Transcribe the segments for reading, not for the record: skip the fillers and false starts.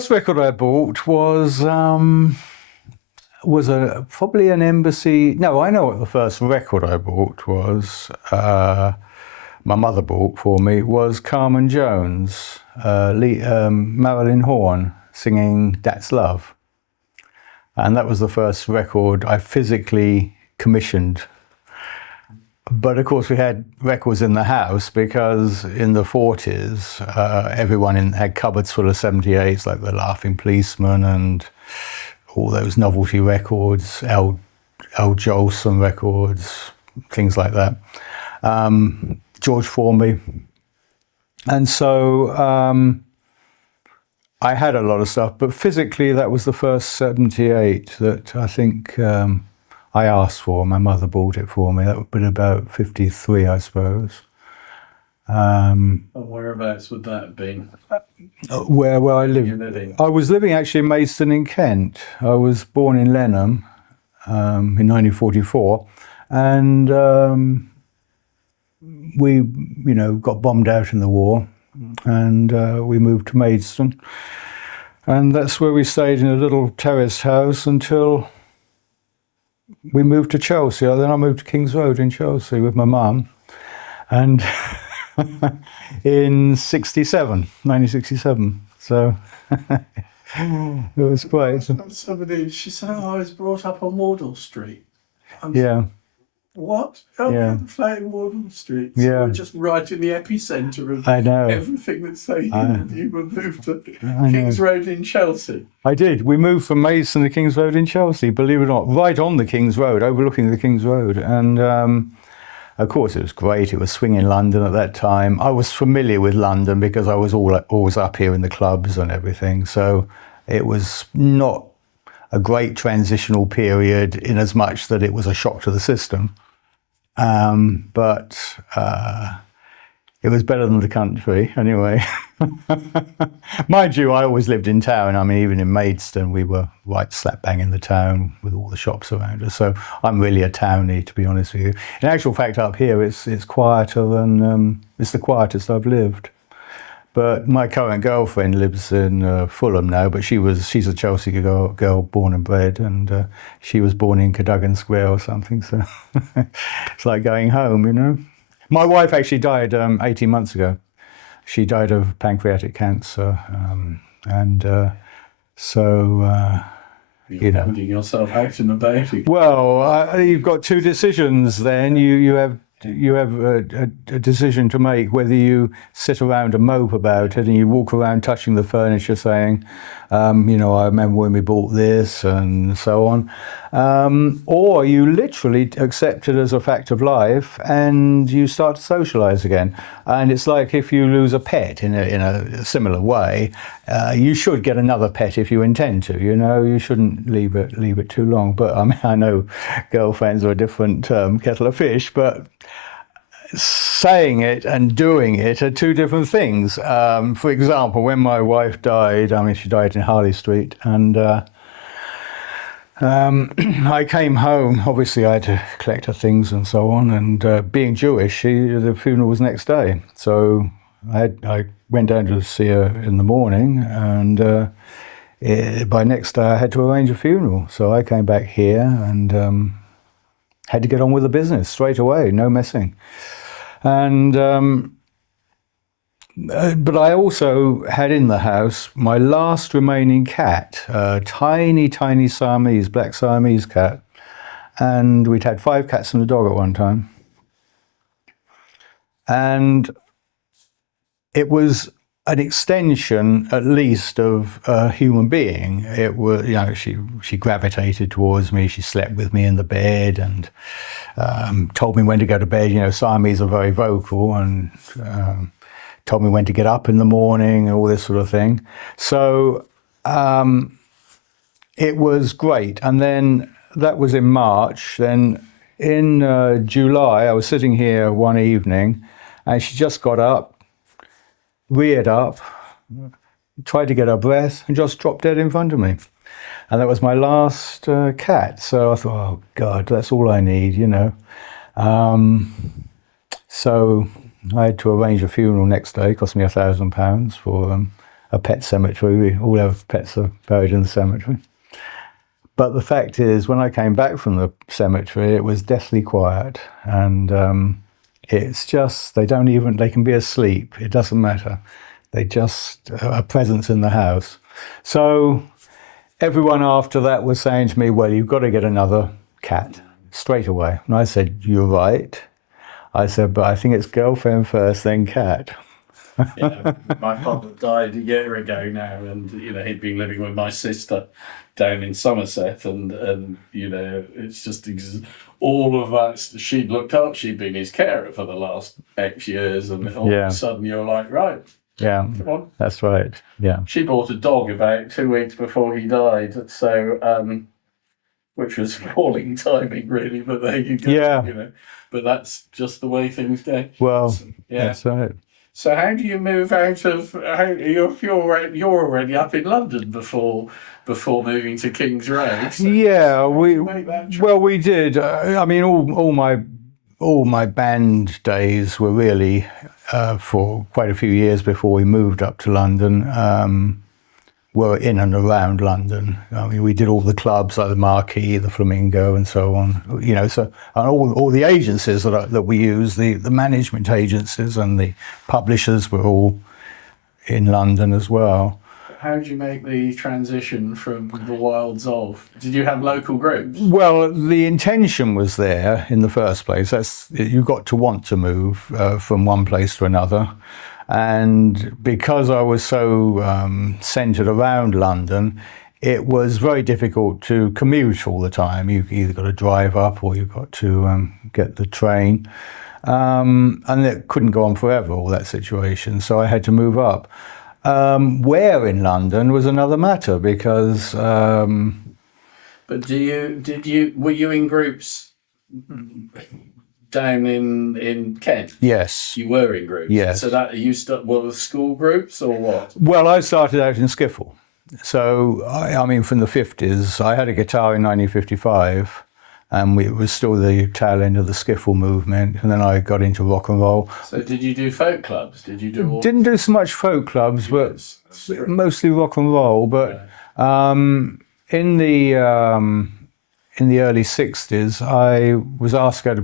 first record I bought was probably an Embassy. No, I know what the first record I bought was. My mother bought for me was Carmen Jones, Marilyn Horne singing "That's Love," and that was the first record I physically commissioned. But of course, we had records in the house because in the 40s, everyone had cupboards full of 78s, like the Laughing Policeman and all those novelty records, L. Jolson records, things like that. George Formby. And so I had a lot of stuff, but physically that was the first 78 that I think I asked for. My mother bought it for me. That would have been about 53, I suppose. And whereabouts would that have been? Where I lived. I was living actually in Maidstone in Kent. I was born in Lenham in 1944, and we, got bombed out in the war, and we moved to Maidstone, and that's where we stayed in a little terraced house until we moved to Chelsea. Then I moved to King's Road in Chelsea with my mum, and in 1967. So it was quite. She said, "Oh, I was brought up on Wardle Street." Yeah. What? Oh, yeah. The flat in Wardle Street. So yeah. We're just right in the epicentre of everything that's saying you were moved to King's Road in Chelsea. I did. We moved from Maidstone to King's Road in Chelsea, believe it or not, right on the King's Road, overlooking the King's Road. And of course it was great. It was swinging London at that time. I was familiar with London because I was always up here in the clubs and everything. So it was not a great transitional period in as much that it was a shock to the system. But it was better than the country anyway. Mind you, I always lived in town. I mean, even in Maidstone, we were right slap bang in the town with all the shops around us. So I'm really a townie, to be honest with you. In actual fact, up here, it's quieter than, it's the quietest I've lived. But my current girlfriend lives in Fulham now, but she's a Chelsea girl born and bred, and she was born in Cadogan Square or something, so it's like going home, My wife actually died 18 months ago. She died of pancreatic cancer, and so... You're finding yourself out and about again. Well, you've got two decisions then. You have a decision to make, whether you sit around and mope about it and you walk around touching the furniture saying, I remember when we bought this and so on, or you literally accept it as a fact of life and you start to socialise again. And it's like if you lose a pet in a similar way, you should get another pet if you intend to. You shouldn't leave it too long. But I mean, I know girlfriends are a different kettle of fish, but saying it and doing it are two different things. For example, when my wife died, she died in Harley Street, and I came home. Obviously, I had to collect her things and so on, and being Jewish, the funeral was next day. So I went down to see her in the morning, and by next day I had to arrange a funeral. So I came back here and had to get on with the business straight away, no messing. And but I also had in the house my last remaining cat, a tiny black Siamese cat, and we'd had 5 cats and a dog at one time. And it was an extension, at least, of a human being. It was, she gravitated towards me. She slept with me in the bed and told me when to go to bed. Siamese are very vocal, and told me when to get up in the morning and all this sort of thing. So it was great. And then that was in March. Then in July, I was sitting here one evening, and she just got up, reared up, tried to get her breath, and just dropped dead in front of me. And that was my last cat. So I thought, oh God, that's all I need, So I had to arrange a funeral next day. It cost me £1,000 for a pet cemetery. We all have pets are buried in the cemetery. But the fact is, when I came back from the cemetery, it was deathly quiet, and it's just they can be asleep. It doesn't matter. They just a presence in the house. So everyone after that was saying to me, "Well, you've got to get another cat straight away." And I said, "You're right." I said, "But I think it's girlfriend first, then cat." Yeah, my father died a year ago now, and he'd been living with my sister down in Somerset, and it's just all of that. She'd looked up, she'd been his carer for the last X years, and all of a sudden you're like, right, yeah, come on. That's right. Yeah, she bought a dog about 2 weeks before he died, so which was appalling timing, really. But there you go. Yeah, but that's just the way things go. Well, so, yeah, that's right. So how do you move out of? You're already up in London before moving to King's Road. So yeah, we did. I mean, all my band days were really for quite a few years before we moved up to London. Were in and around London. I mean, we did all the clubs like the Marquee, the Flamingo, and so on. So and all the agencies that we use, the management agencies and the publishers were all in London as well. How did you make the transition from the wilds of? Did you have local groups? Well, the intention was there in the first place. You got to want to move from one place to another. And because I was so centred around London, it was very difficult to commute all the time. You either got to drive up or you've got to get the train. And it couldn't go on forever, all that situation. So I had to move up. Where in London was another matter because... But were you in groups down in Kent? Yes. You were in groups? Yes. So that you were school groups or what? Well, I started out in skiffle. So, I mean, from the 50s, I had a guitar in 1955, and it was still the tail end of the skiffle movement, and then I got into rock and roll. So did you do folk clubs? Did you do all... Didn't do so much folk clubs, but mostly rock and roll. But in the early 60s, I was asked to go to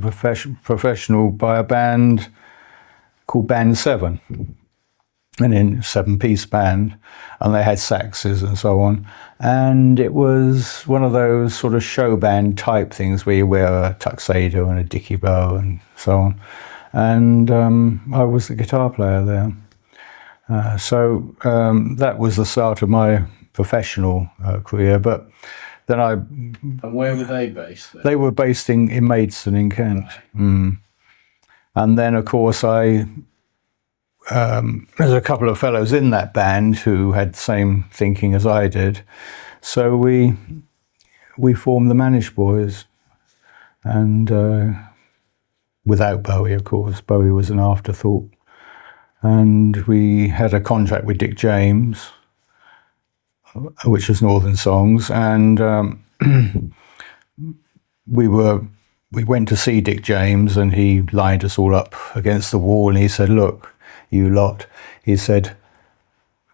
professional by a band called Band 7, and in 7-piece band, and they had saxes and so on. And it was one of those sort of show band type things where you wear a tuxedo and a dicky bow and so on. And I was the guitar player there. So that was the start of my professional career. But then And where were they based then? They were based in Maidstone in Kent. Right. And then, of course, there's a couple of fellows in that band who had the same thinking as I did. So we formed the Manish Boys. And without Bowie, of course. Bowie was an afterthought. And we had a contract with Dick James, which was Northern Songs, and we went to see Dick James, and he lined us all up against the wall, and he said, "Look, you lot," he said,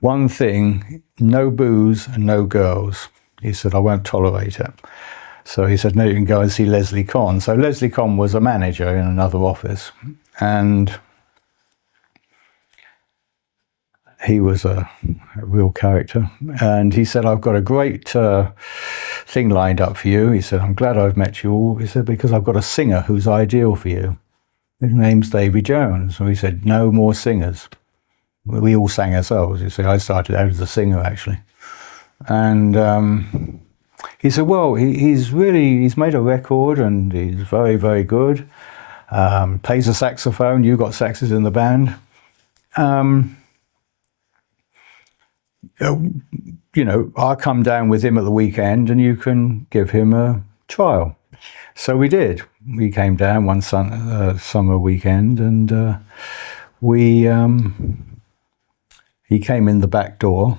"one thing, no booze and no girls." He said, "I won't tolerate it." So he said, "No, you can go and see Leslie Conn." So Leslie Conn was a manager in another office, and he was a real character. And he said, "I've got a great thing lined up for you." He said, "I'm glad I've met you all." He said, "Because I've got a singer who's ideal for you. His name's Davy Jones." So he said, "No more singers." We all sang ourselves. You see, I started out as a singer, actually. And he said, "Well, he's made a record and he's very, very good. Plays the saxophone. You got saxes in the band. I'll come down with him at the weekend and you can give him a trial." So we did. We came down one summer weekend, and he came in the back door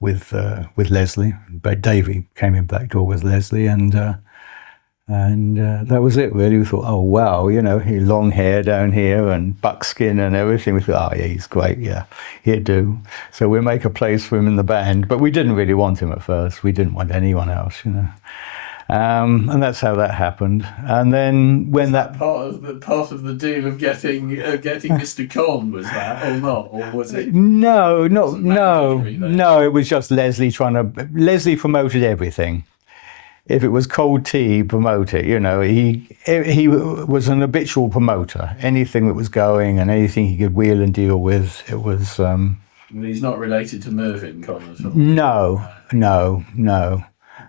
with Leslie. But Davey came in back door with Leslie, and And that was it, really. We thought, oh, wow, you know, he long hair down here and buckskin and everything. We thought, oh, yeah, he's great, yeah, he'd do. So we'll make a place for him in the band. But we didn't really want him at first. We didn't want anyone else, you know. And that's how that happened. And then when that... Part of the deal of getting Mr. Con, was that, or not? Or was it... No, mandatory then? no, it was just Leslie Leslie promoted everything. If it was cold tea, promote it. You know, he was an habitual promoter. Anything that was going and anything he could wheel and deal with, it was. He's not related to Mervyn Con at all. No.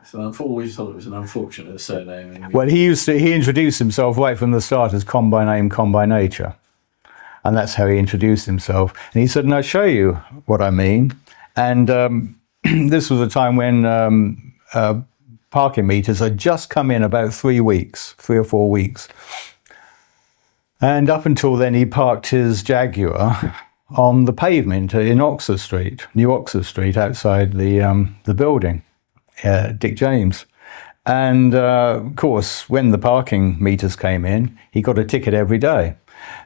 So I've always thought it was an unfortunate surname. Well, he introduced himself right from the start as Con by name, Con by nature, and that's how he introduced himself. And he said, "And I'll show you what I mean." And this was a time when. Parking meters had just come in about 3 or 4 weeks. And up until then, he parked his Jaguar on the pavement in Oxford Street, New Oxford Street, outside the building, Dick James. And of course, when the parking meters came in, he got a ticket every day.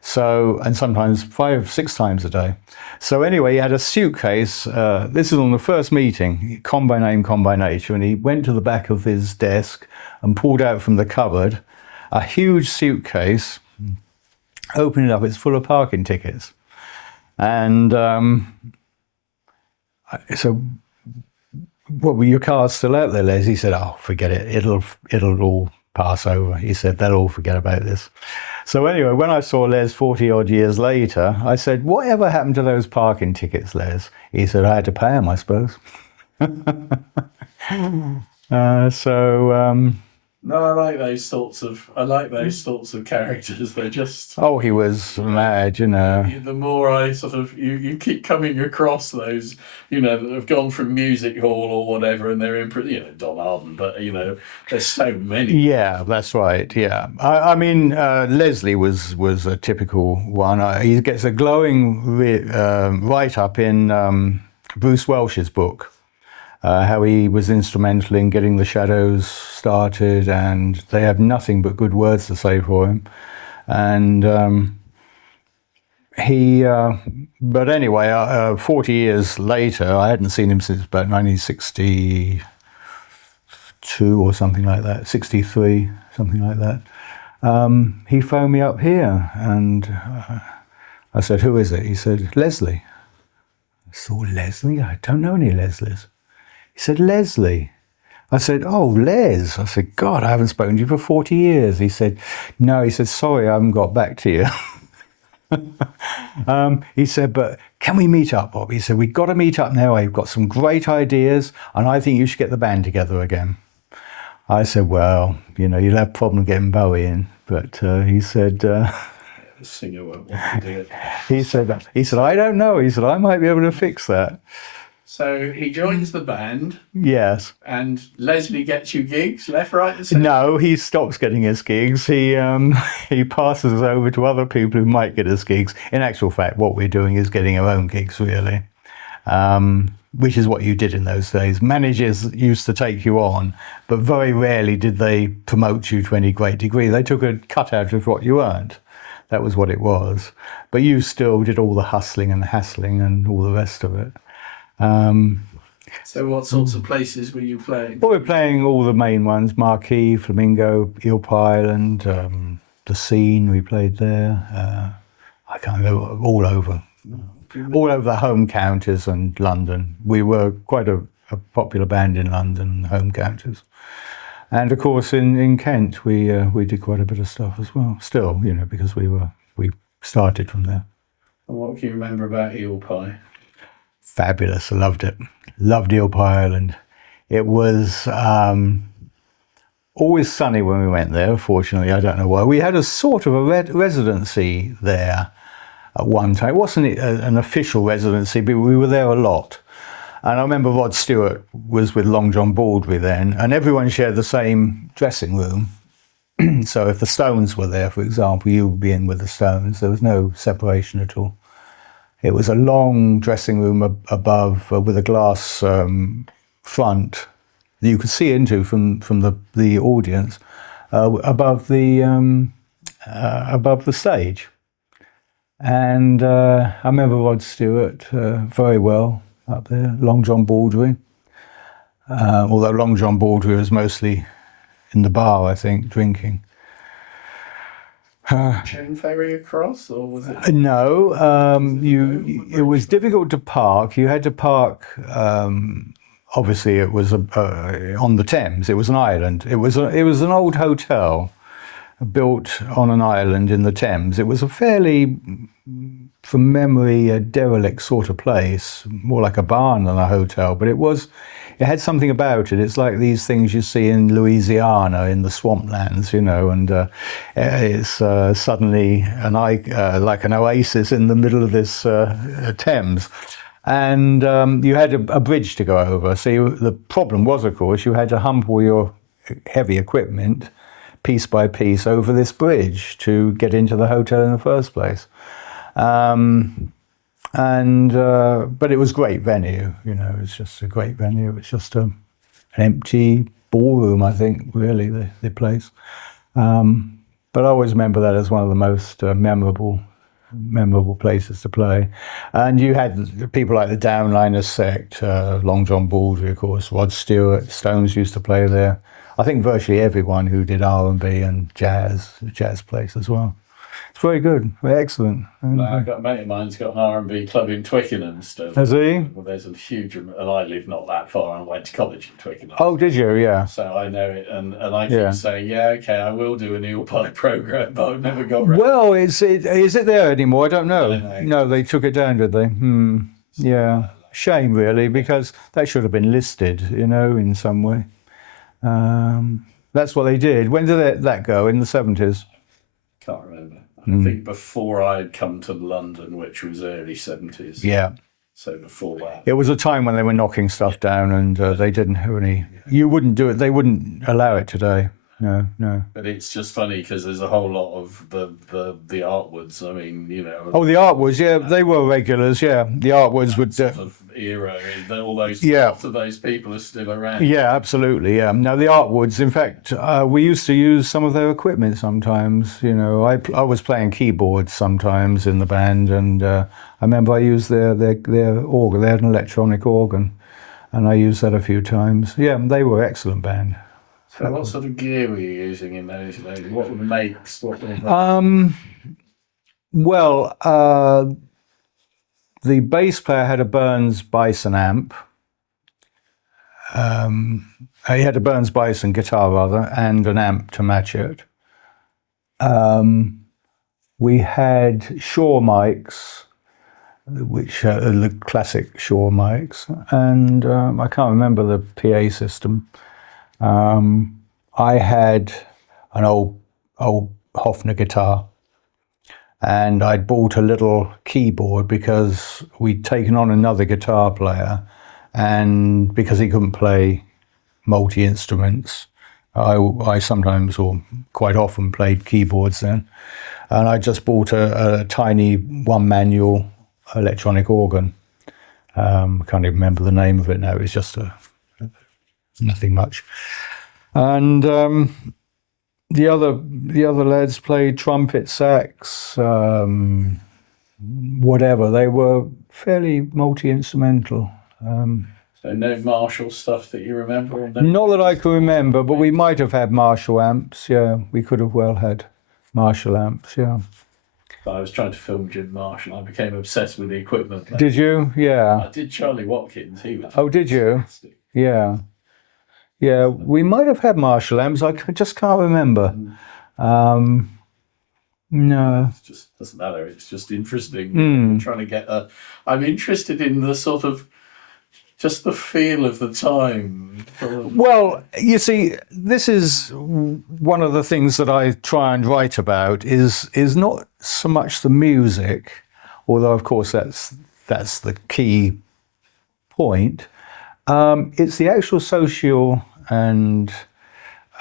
So, and sometimes 5-6 times a day. So anyway, he had a suitcase. This is on the first meeting, Con by name, Con by nature, and he went to the back of his desk and pulled out from the cupboard a huge suitcase, opened it up, it's full of parking tickets. And so, what were your cars still out there, Les? He said, oh, forget it, it'll all pass over. He said, they'll all forget about this. So anyway, when I saw Les 40 odd years later, I said, whatever happened to those parking tickets, Les? He said, I had to pay them, I suppose. No, I like those sorts of characters. They're just... Oh, he was mad, you know. The more I sort of... You keep coming across those, you know, that have gone from music hall or whatever, and they're in... You know, Don Arden, but, you know, there's so many. Yeah, that's right, yeah. I mean, Leslie was a typical one. He gets a glowing write-up in Bruce Welch's book. How he was instrumental in getting the Shadows started, and they have nothing but good words to say for him. And but anyway, 40 years later, I hadn't seen him since about 1962 or something like that, 63, something like that. He phoned me up here, and I said, who is it? He said, Leslie. I saw Leslie? I don't know any Leslies. He said, Leslie. I said, oh, Les. I said, God, I haven't spoken to you for 40 years. He said, no. He said, sorry, I haven't got back to you. He said, but can we meet up, Bob? He said, we've got to meet up now. I've got some great ideas, and I think you should get the band together again. I said, well, you know, you'll have a problem getting Bowie in. But he said... The singer won't want to do it. He said, I don't know. He said, I might be able to fix that. So he joins the band. Yes. And Leslie gets you gigs, left, right, and centre? No, he stops getting us gigs. He passes us over to other people who might get us gigs. In actual fact, what we're doing is getting our own gigs, really, which is what you did in those days. Managers used to take you on, but very rarely did they promote you to any great degree. They took a cut out of what you earned. That was what it was. But you still did all the hustling and hassling and all the rest of it. So what sorts of places were you playing? Well, we're playing all the main ones, Marquee, Flamingo, Eel Island, The Scene, we played there. I can't remember, all over the home counties and London. We were quite a popular band in London, home counties. And of course in Kent we did quite a bit of stuff as well, still, you know, because we started from there. And what can you remember about Eel Pie? Fabulous. I loved it. Loved Eel Island. It was always sunny when we went there, fortunately. I don't know why. We had a sort of a residency there at one time. It wasn't an official residency, but we were there a lot. And I remember Rod Stewart was with Long John Baldry then, and everyone shared the same dressing room. So if the Stones were there, for example, you would be in with the Stones. There was no separation at all. It was a long dressing room above with a glass front that you could see into from the audience. above the stage. And I remember Rod Stewart very well up there, Long John Baldry. Although Long John Baldry was mostly in the bar, I think, drinking. Chain ferry across, or was it? No, it was difficult to park. You had to park. Obviously, it was on the Thames. It was an island. It was an old hotel built on an island in the Thames. It was a fairly, from memory, a derelict sort of place, more like a barn than a hotel. But it had something about it. It's like these things you see in Louisiana in the swamplands, you know, and it's suddenly like an oasis in the middle of this Thames. And you had a bridge to go over. So the problem was, of course, you had to hump all your heavy equipment piece by piece over this bridge to get into the hotel in the first place. But it was a great venue, you know, it's just a great venue. It's just an empty ballroom, I think, really, the place. But I always remember that as one of the most memorable places to play. And you had people like the Downliners sect, Long John Baldry, of course, Rod Stewart, Stones used to play there. I think virtually everyone who did R&B and jazz place as well. It's very good, very excellent. And, I've got a mate of mine's got an R&B club in Twickenham still. Has he? Well, there's a huge, and I live not that far, and I went to college in Twickenham. Oh, did you? Yeah. So I know it, and I keep saying, yeah, okay, I will do an eel pie program, but I've never got around. Well, is it there anymore? I don't know. No, they took it down, did they? Yeah. Shame, really, because that should have been listed, you know, in some way. That's what they did. When did that go? In the 70s? Can't remember. I think before I'd come to London, which was early 70s. Yeah. So before that. It was a time when they were knocking stuff down, and they didn't have any. You wouldn't do it. They wouldn't allow it today. No. But it's just funny because there's a whole lot of the Artwoods. I mean, you know. Oh, the Artwoods, yeah, they were regulars. Yeah, the Artwoods would. Sort of era, all those. Yeah. Lots of those people are still around. Yeah, absolutely. Yeah. Now the Artwoods. In fact, we used to use some of their equipment sometimes. You know, I was playing keyboards sometimes in the band, and I remember I used their organ. They had an electronic organ, and I used that a few times. Yeah, they were an excellent band. So what sort of gear were you using in those days? What makes? Well, the bass player had a Burns Bison amp. He had a Burns Bison guitar, rather, and an amp to match it. We had Shaw mics, which are the classic Shaw mics, and I can't remember the PA system. I had an old Hofner guitar, and I'd bought a little keyboard because we'd taken on another guitar player, and because he couldn't play multi-instruments, I sometimes, or quite often, played keyboards then, and I just bought a tiny one-manual electronic organ. I can't even remember the name of it now. It's just nothing much. And the other lads played trumpet, sax, whatever. They were fairly multi-instrumental. So no Marshall stuff that you remember? Not that I can remember, but we might have had Marshall amps. Yeah, we could have well had Marshall amps. Yeah. I was trying to film Jim Marshall. I became obsessed with the equipment. Did you? Yeah. I did Charlie Watkins. He was. Oh, did you? Fantastic. Yeah. Yeah, we might have had Marshall amps. I just can't remember. No. It just doesn't matter. It's just interesting. I'm trying to get I'm interested in the sort of just the feel of the time. Well, you see, this is one of the things that I try and write about is not so much the music, although of course that's the key point. It's the actual social and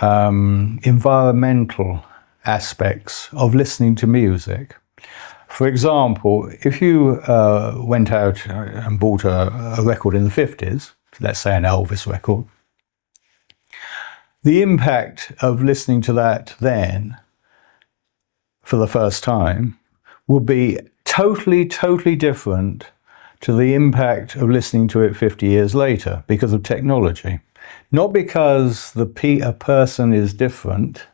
environmental aspects of listening to music. For example, if you went out and bought a record in the 50s, let's say an Elvis record, the impact of listening to that then for the first time would be totally, totally different to the impact of listening to it 50 years later because of technology. Not because a person is different,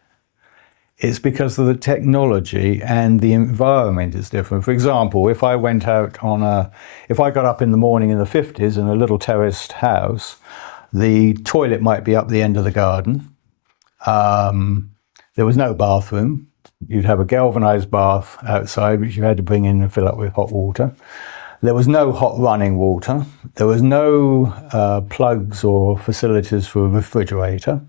it's because of the technology and the environment is different. For example, if I went out if I got up in the morning in the 50s in a little terraced house, the toilet might be up the end of the garden. There was no bathroom. You'd have a galvanized bath outside, which you had to bring in and fill up with hot water. There was no hot running water. There was no plugs or facilities for a refrigerator.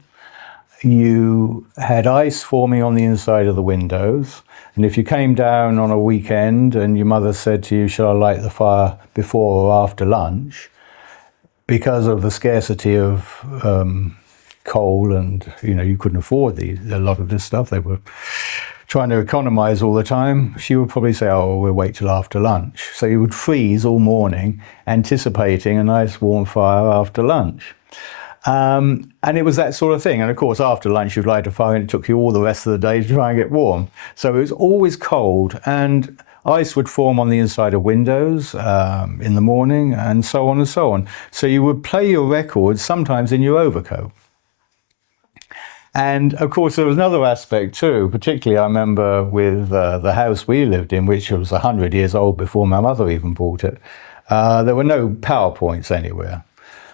You had ice forming on the inside of the windows. And if you came down on a weekend and your mother said to you, shall I light the fire before or after lunch? Because of the scarcity of coal and, you couldn't afford a lot of this stuff. They were trying to economize all the time. She would probably say, oh, we'll wait till after lunch. So you would freeze all morning, anticipating a nice warm fire after lunch. And it was that sort of thing. And of course, after lunch, you'd light a fire and it took you all the rest of the day to try and get warm. So it was always cold and ice would form on the inside of windows in the morning and so on and so on. So you would play your records sometimes in your overcoat. And of course, there was another aspect too, particularly I remember with the house we lived in, which was 100 years old before my mother even bought it. There were no PowerPoints anywhere.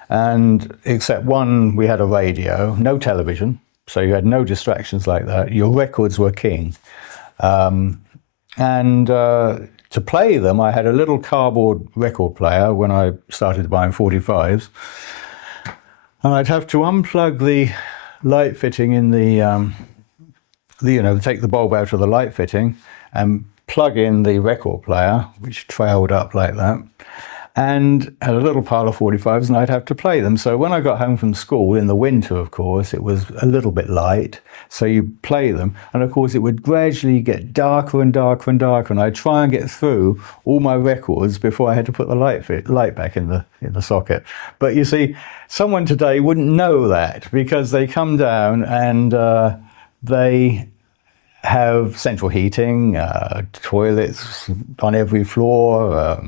And except one, we had a radio, no television. So you had no distractions like that. Your records were king. To play them, I had a little cardboard record player when I started buying 45s. And I'd have to unplug the light fitting in take the bulb out of the light fitting and plug in the record player, which trailed up like that, and had a little pile of 45s, and I'd have to play them. So when I got home from school in the winter, of course, it was a little bit light, so you play them, and of course it would gradually get darker and darker and darker, and I'd try and get through all my records before I had to put the light back in the socket. But you see, someone today wouldn't know that because they come down and they have central heating, toilets on every floor,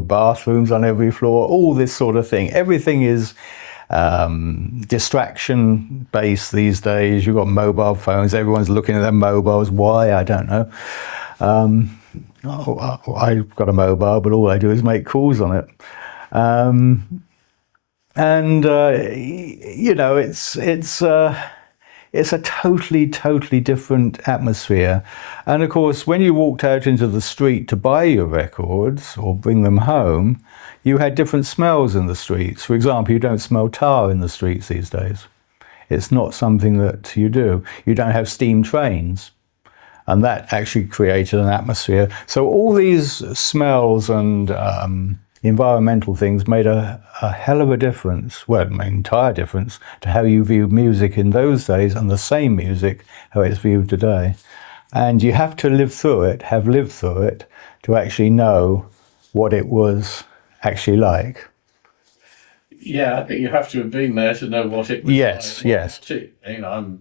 bathrooms on every floor, all this sort of thing. Everything is distraction based these days. You've got mobile phones, everyone's looking at their mobiles. Why? I don't know. I've got a mobile, but all I do is make calls on it. It's a totally, totally different atmosphere. And of course, when you walked out into the street to buy your records or bring them home, you had different smells in the streets. For example, you don't smell tar in the streets these days. It's not something that you do. You don't have steam trains. And that actually created an atmosphere. So all these smells and environmental things made a hell of a difference, well, an entire difference to how you viewed music in those days and the same music, how it's viewed today. And you have to have lived through it to actually know what it was actually like. Yeah, I think you have to have been there to know what it was yes, like. Yes. I'm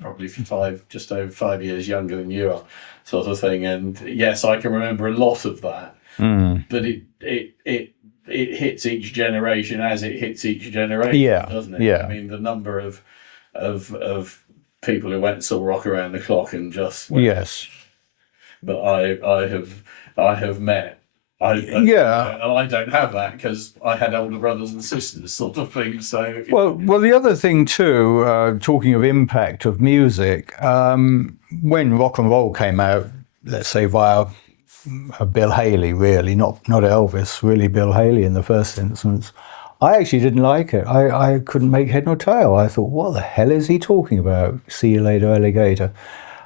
probably just over 5 years younger than you are, sort of thing. And yes, I can remember a lot of that. But it hits each generation as it hits each generation, doesn't it? Yeah. I mean, the number of people who went and saw Rock Around the Clock and just went, yes. But I have met. And I don't have that because I had older brothers and sisters, sort of thing. So well, the other thing too, talking of impact of music, when rock and roll came out, let's say via Bill Haley, really, not Elvis, really Bill Haley in the first instance, I actually didn't like it. I couldn't make head nor tail. I thought, what the hell is he talking about? See you later, alligator.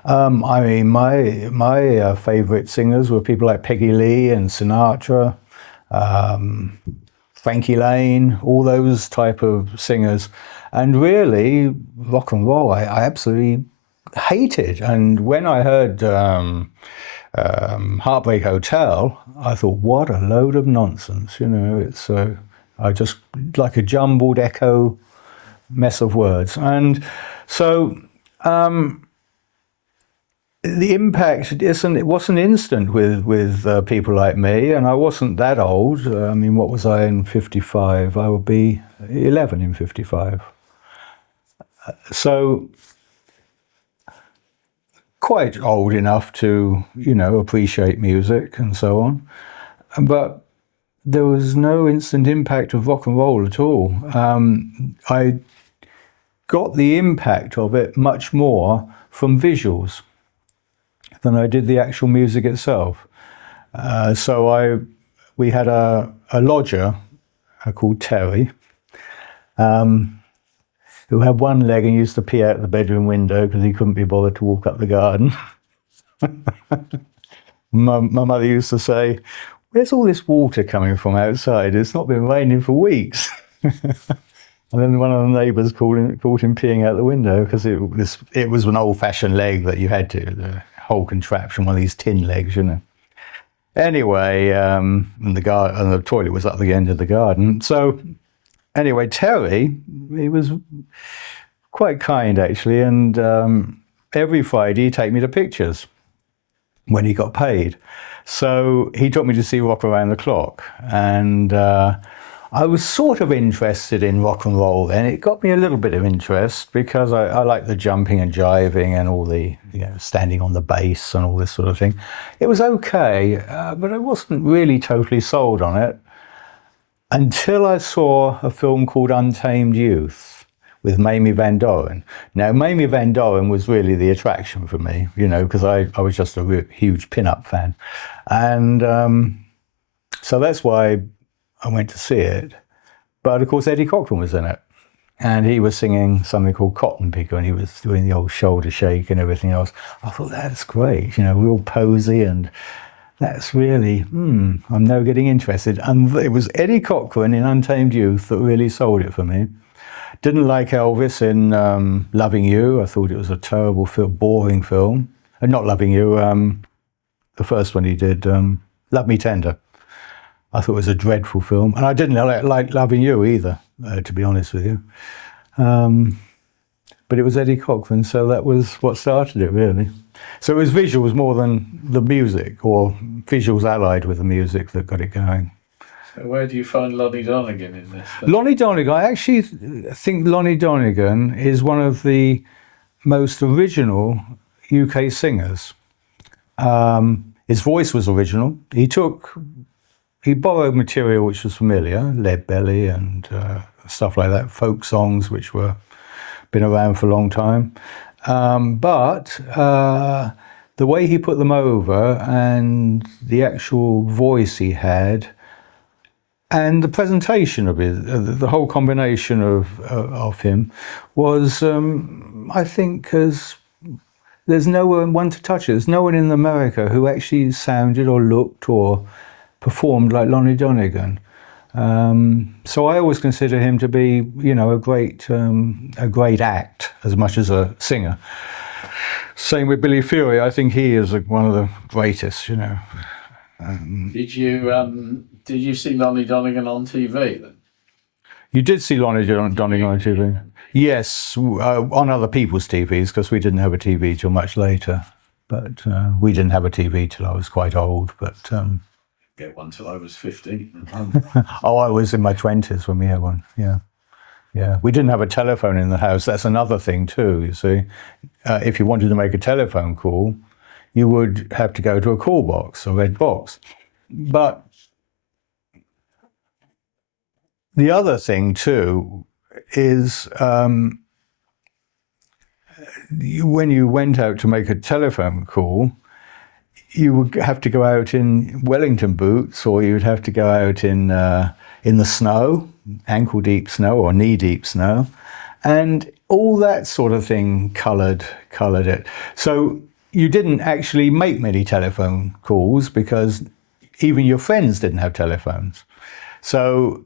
I mean, my favourite singers were people like Peggy Lee and Sinatra, Frankie Lane, all those type of singers. And really, rock and roll, I absolutely hated. And when I heard Heartbreak Hotel, I thought, what a load of nonsense. It's I just like a jumbled echo mess of words. And so the impact it wasn't instant with people like me, and I wasn't that old. I mean, what was I in 55? I would be 11 in 55. So quite old enough to, appreciate music and so on. But there was no instant impact of rock and roll at all. I got the impact of it much more from visuals than I did the actual music itself. So we had a lodger called Terry, who had one leg and used to pee out the bedroom window because he couldn't be bothered to walk up the garden. My mother used to say, "Where's all this water coming from outside? It's not been raining for weeks." And then one of the neighbours caught him peeing out the window because it was an old-fashioned leg that you had the whole contraption, one of these tin legs, Anyway, and the toilet was up the end of the garden. So anyway, Terry, he was quite kind actually, and every Friday he'd take me to pictures when he got paid. So he took me to see Rock Around the Clock, and I was sort of interested in rock and roll then. It got me a little bit of interest because I like the jumping and jiving and all the standing on the bass and all this sort of thing. It was okay, but I wasn't really totally sold on it until I saw a film called Untamed Youth with Mamie Van Doren. Now, Mamie Van Doren was really the attraction for me, because I was just a huge pin-up fan. And so that's why I went to see it. But of course, Eddie Cochran was in it. And he was singing something called Cotton Picker, and he was doing the old shoulder shake and everything else. I thought, that's great, real posy, and that's really, I'm now getting interested. And it was Eddie Cochran in Untamed Youth that really sold it for me. Didn't like Elvis in Loving You. I thought it was a terrible, boring film. Not Loving You, the first one he did, Love Me Tender. I thought it was a dreadful film. And I didn't like Loving You either, to be honest with you. But it was Eddie Cochran, so that was what started it, really. So it was visuals more than the music, or visuals allied with the music that got it going. So where do you find Lonnie Donegan in this? Lonnie Donegan, I actually think Lonnie Donegan is one of the most original UK singers. His voice was original. He borrowed material which was familiar, Lead Belly and stuff like that, folk songs which were been around for a long time. But the way he put them over and the actual voice he had and the presentation of it, the whole combination of him was, I think, there's no one to touch it. There's no one in America who actually sounded or looked or performed like Lonnie Donegan. So I always consider him to be, a great act as much as a singer. Same with Billy Fury. I think he is one of the greatest. Did you see Lonnie Donegan on TV then? You did see Lonnie Donegan on TV? Yes, on other people's TVs, because we didn't have a TV till much later. But we didn't have a TV till I was quite old. But get one till I was 15. Oh, I was in my 20s when we had one. Yeah. We didn't have a telephone in the house. That's another thing too, you see. If you wanted to make a telephone call, you would have to go to a call box, a red box. But the other thing too is when you went out to make a telephone call, you would have to go out in Wellington boots, or you would have to go out in the snow, ankle deep snow or knee deep snow, and all that sort of thing coloured it. So you didn't actually make many telephone calls because even your friends didn't have telephones. So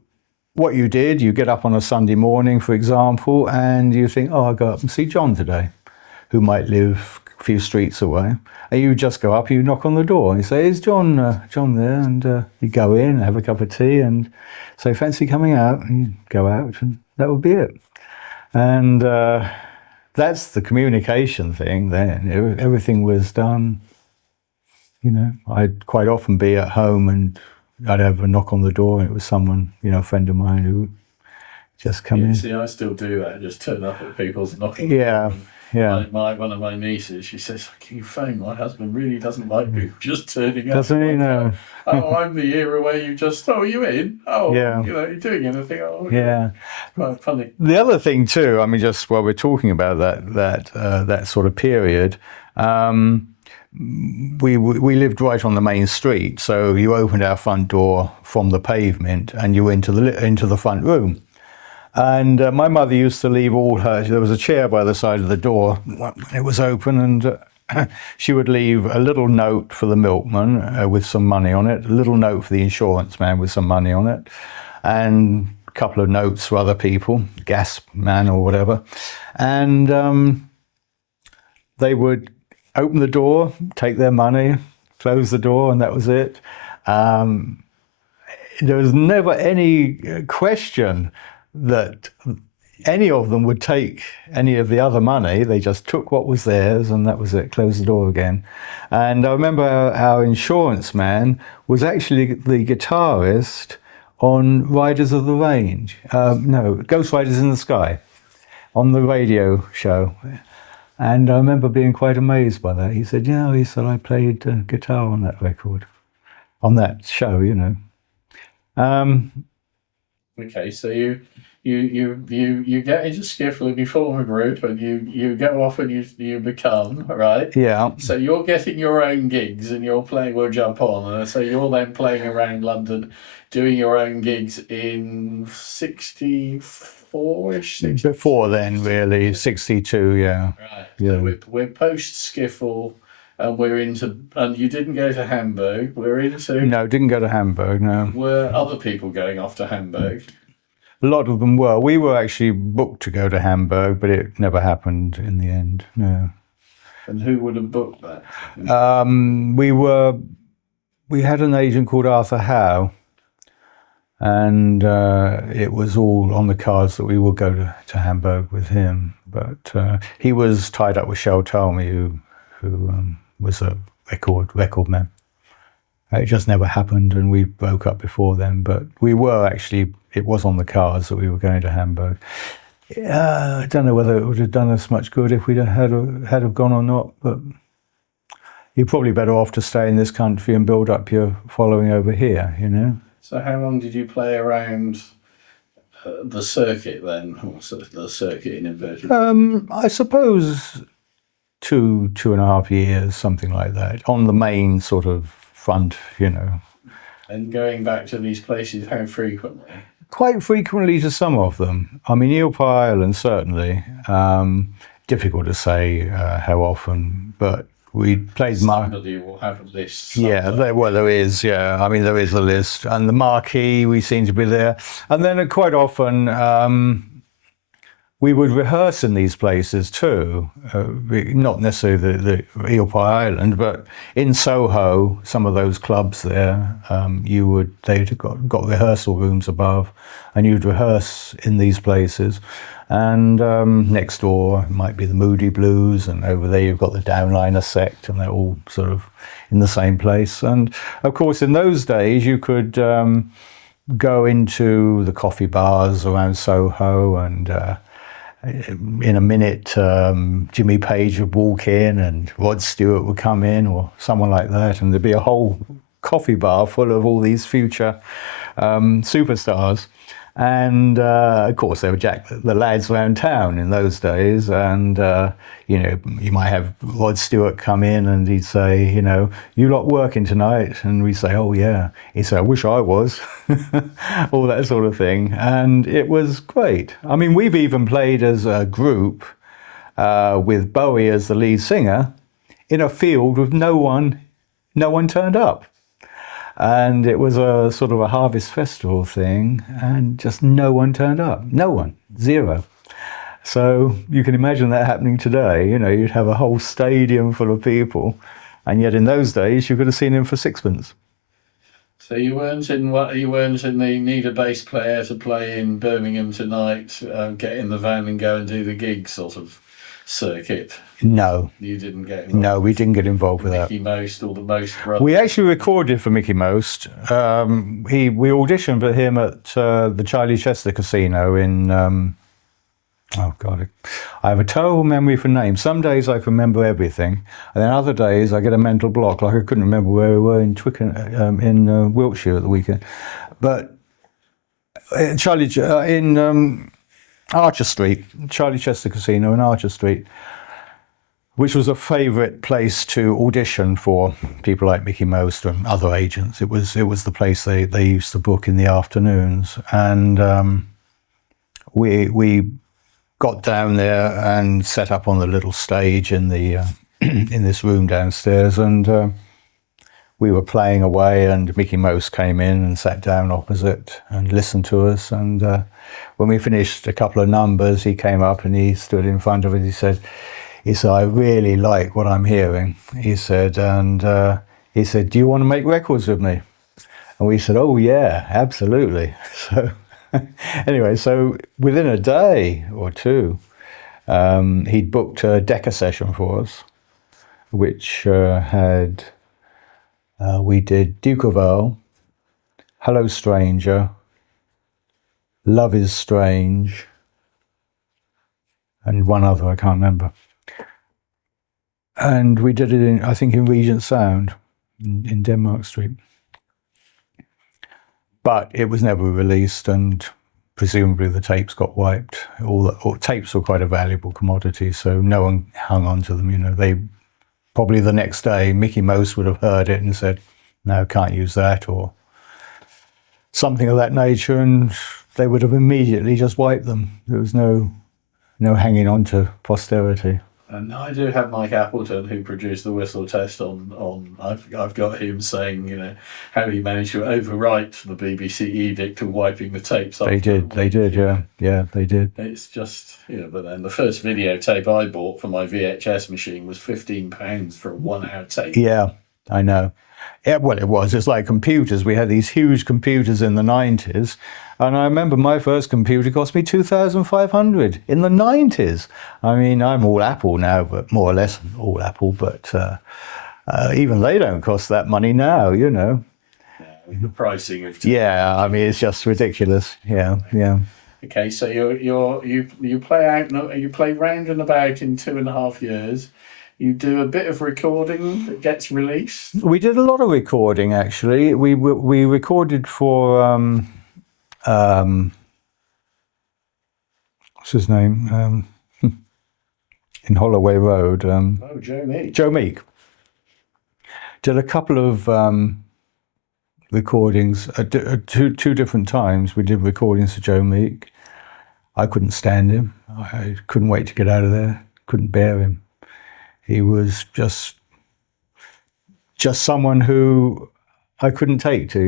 what you did, you get up on a Sunday morning, for example, and you think, I'll go up and see John today, who might live a few streets away. And you just go up, you knock on the door, and you say, is John there? And you go in, have a cup of tea, and say, fancy coming out? And you go out, and that would be it. And that's the communication thing then. Everything was done. You know, I'd quite often be at home and I'd have a knock on the door and it was someone, you know, a friend of mine who would just come in. See, I still do that. Just turn up at people's knocking. Yeah, yeah. One of my nieces, she says, "Can you phone? My husband really doesn't like people just turning up." Doesn't he? No. Oh, I'm the era where you just, oh, you in? Oh, Yeah. you know, you're doing anything? Oh, Yeah. quite funny. The other thing too, I mean, just while we're talking about that sort of period, we lived right on the main street, so you opened our front door from the pavement and you went into the front room. And my mother used to leave all her. There was a chair by the side of the door when it was open, and she would leave a little note for the milkman with some money on it, a little note for the insurance man with some money on it, and a couple of notes for other people, gas man or whatever. And they would open the door, take their money, close the door, and that was it. There was never any question that any of them would take any of the other money. They just took what was theirs and that was it, closed the door again. And I remember our insurance man was actually the guitarist on Riders of the Range. No, Ghost Riders in the Sky, on the radio show. And I remember being quite amazed by that. He said, he said, I played guitar on that record, on that show, you know. Okay, so you get into skiffle and you form a group and you go off and you become, right? Yeah. So you're getting your own gigs and you're playing We'll Jump On. So you're then playing around London, doing your own gigs in 64-ish? Before then, really, 62, yeah. Right. Yeah. So we're post skiffle and we're into, and you didn't go to Hamburg, we're into... No, didn't go to Hamburg, no. Were other people going off to Hamburg? A lot of them were. We were actually booked to go to Hamburg, but it never happened in the end, no. And who would have booked that? We had an agent called Arthur Howe, and it was all on the cards that we would go to Hamburg with him. But he was tied up with Shel Talmy, who was a record man. It just never happened, and we broke up before then. But we were actually, it was on the cards that we were going to Hamburg. I don't know whether it would have done us much good if we'd had gone or not, but you're probably better off to stay in this country and build up your following over here, you know. So how long did you play around the circuit then? Or the circuit in inverted? I suppose 2.5 years, something like that, on the main sort of front, you know. And going back to these places, how frequently? Quite frequently to some of them. I mean, Eel Pie Island, certainly. Difficult to say how often, but we played... Somebody will have a list. Yeah, there is, yeah. I mean, there is a list. And the Marquee, we seem to be there. And then quite often... we would rehearse in these places too, not necessarily the Eel Pie Island, but in Soho, some of those clubs there, they'd got rehearsal rooms above, and you'd rehearse in these places. And next door might be the Moody Blues, and over there you've got the Downliner Sect, and they're all sort of in the same place. And of course, in those days, you could go into the coffee bars around Soho, and in a minute, Jimmy Page would walk in and Rod Stewart would come in or someone like that, and there'd be a whole coffee bar full of all these future superstars. And of course, they would jack the lads around town in those days. And you might have Rod Stewart come in and he'd say, you lot working tonight? And we'd say, oh yeah. He'd say, I wish I was. All that sort of thing. And it was great. I mean, we've even played as a group with Bowie as the lead singer in a field with no one turned up. And it was a sort of a harvest festival thing, and just no one turned up. No one. Zero. So you can imagine that happening today. You'd have a whole stadium full of people, and yet in those days you could have seen him for sixpence. So you weren't in what you weren't in the need a bass player to play in Birmingham tonight, get in the van and go and do the gig sort of circuit. No, You didn't get involved. no, we didn't get involved with that. Mickey Most or the Most Brothers. We actually recorded for Mickey Most. We auditioned for him at the Charlie Chester Casino in. Oh God, I have a terrible memory for names. Some days I can remember everything, and then other days I get a mental block. Like I couldn't remember where we were in Twickenham, in Wiltshire at the weekend. But in Archer Street, Charlie Chester Casino in Archer Street, which was a favourite place to audition for people like Mickey Most and other agents. It was the place they used to book in the afternoons, and we got down there and set up on the little stage in the in this room downstairs, and we were playing away, and Mickey Most came in and sat down opposite and listened to us, and when we finished a couple of numbers, he came up and he stood in front of us. He said, I really like what I'm hearing. He said, and he said, do you want to make records with me? And we said, oh yeah, absolutely. So anyway, so within a day or two, he'd booked a Decca session for us, which had, we did Duke of Earl, Hello Stranger, Love is Strange, and one other I can't remember. And we did it I think in Regent Sound in Denmark Street. But it was never released, and presumably the tapes got wiped. All tapes were quite a valuable commodity, so no one hung on to them. They probably the next day, Mickey Most would have heard it and said, no, can't use that, or something of that nature, and they would have immediately just wiped them. There was no hanging on to posterity. And I do have Mike Appleton, who produced the Whistle Test on I've got him saying, how he managed to overwrite the BBC edict of wiping the tapes off. They did, yeah, they did. It's just, but then the first videotape I bought for my VHS machine was £15 for a 1 hour tape. Yeah, I know. Yeah, well, it was. It's like computers. We had these huge computers in the 90s. And I remember my first computer cost me $2,500 in the 90s. I mean, I'm all Apple now, but more or less all Apple. But even they don't cost that money now, Yeah, the pricing of... Yeah, I mean, it's just ridiculous. Yeah. Okay, so you play round and about in 2.5 years. You do a bit of recording that gets released. We did a lot of recording, actually. We recorded for what's his name, in Holloway Road. Joe Meek. Joe Meek. Did a couple of recordings at two different times. We did recordings for Joe Meek. I couldn't stand him. I couldn't wait to get out of there. Couldn't bear him. He was just someone who I couldn't take to,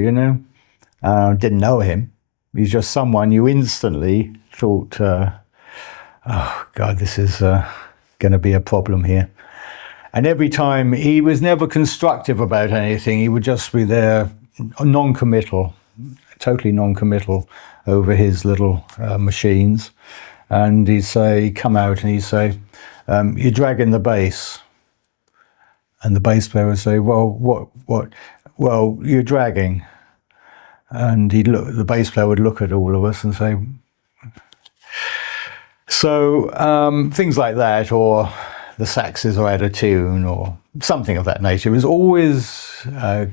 Didn't know him. He's just someone you instantly thought, oh God, this is going to be a problem here. And every time, he was never constructive about anything. He would just be there, non-committal, totally non-committal over his little machines. And he'd come out and he'd say, you're dragging the bass. And the bass player would say, well, what? Well, you're dragging. And the bass player would look at all of us and say, so things like that, or the saxes are out of tune, or something of that nature. It was always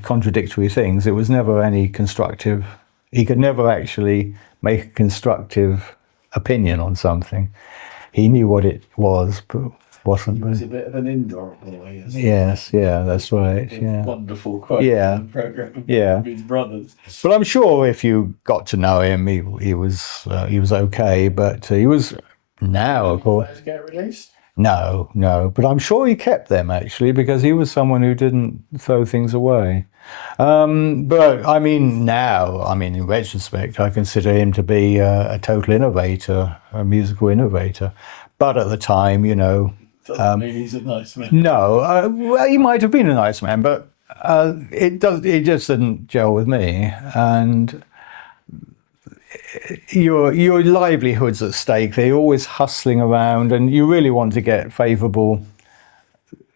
contradictory things. It was never any constructive. He could never actually make a constructive opinion on something. He knew what it was, but wasn't. He was a bit of an indoor boy. Yes, yeah, that's right. Yeah. Wonderful quote Yeah. in the programme. Yeah. With his brothers. But I'm sure if you got to know him, he was okay. But he was now, of course. Those get released? No. But I'm sure he kept them actually, because he was someone who didn't throw things away. But I mean, now, in retrospect, I consider him to be a total innovator, a musical innovator. But at the time, Doesn't mean he's a nice man. No, well, he might have been a nice man, but It just didn't gel with me, and your livelihood's at stake. They're always hustling around, and you really want to get favourable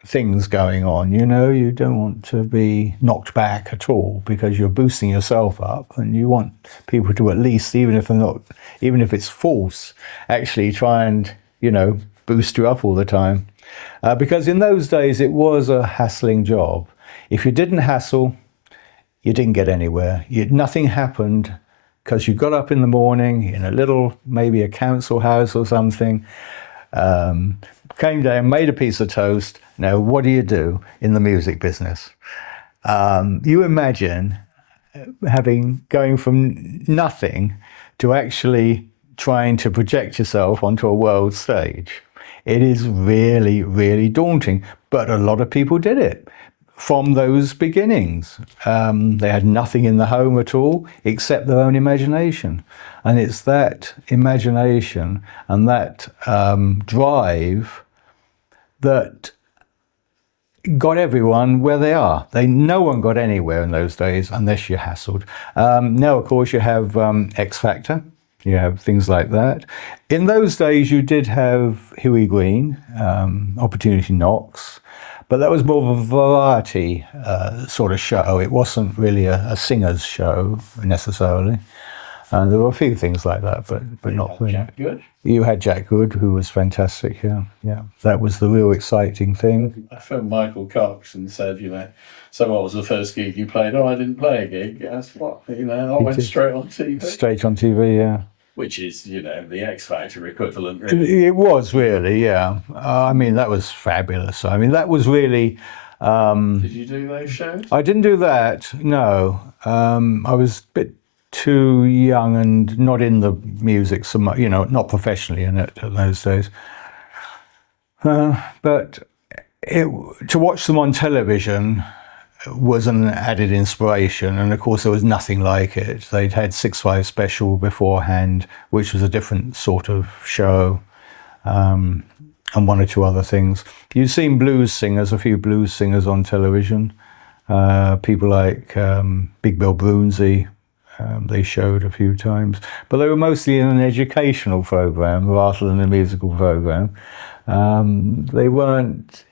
things going on. You don't want to be knocked back at all, because you're boosting yourself up, and you want people to, at least, even if it's false, actually try and boost you up all the time, because in those days it was a hassling job. If you didn't hassle, you didn't get anywhere. Nothing happened, because you got up in the morning in a little, maybe a council house or something, came down, made a piece of toast. Now, what do you do in the music business? You imagine going from nothing to actually trying to project yourself onto a world stage. It is really, really daunting, but a lot of people did it from those beginnings. They had nothing in the home at all except their own imagination. And it's that imagination and that drive that got everyone where they are. No one got anywhere in those days unless you hassled. Now, of course, you have X Factor. You have things like that. In those days, you did have Huey Green, Opportunity Knocks, but that was more of a variety sort of show. It wasn't really a singer's show necessarily. And there were a few things like that, but not really. Jack Good. You had Jack Good, who was fantastic. Yeah. That was the real exciting thing. I phoned Michael Cox and said, so what was the first gig you played? Oh, I didn't play a gig. That's what, I went straight on TV. Straight on TV, yeah. Which is, the X Factor equivalent, really. It was really, yeah. That was fabulous. That was really... Did you do those shows? I didn't do that, no. I was a bit too young and not in the music so much, not professionally in it in those days. But to watch them on television was an added inspiration, and of course there was nothing like it. They'd had 6-5 Special beforehand, which was a different sort of show, and one or two other things. You've seen a few blues singers on television, people like Big Bill Broonzy. They showed a few times, but they were mostly in an educational program rather than a musical program. They weren't.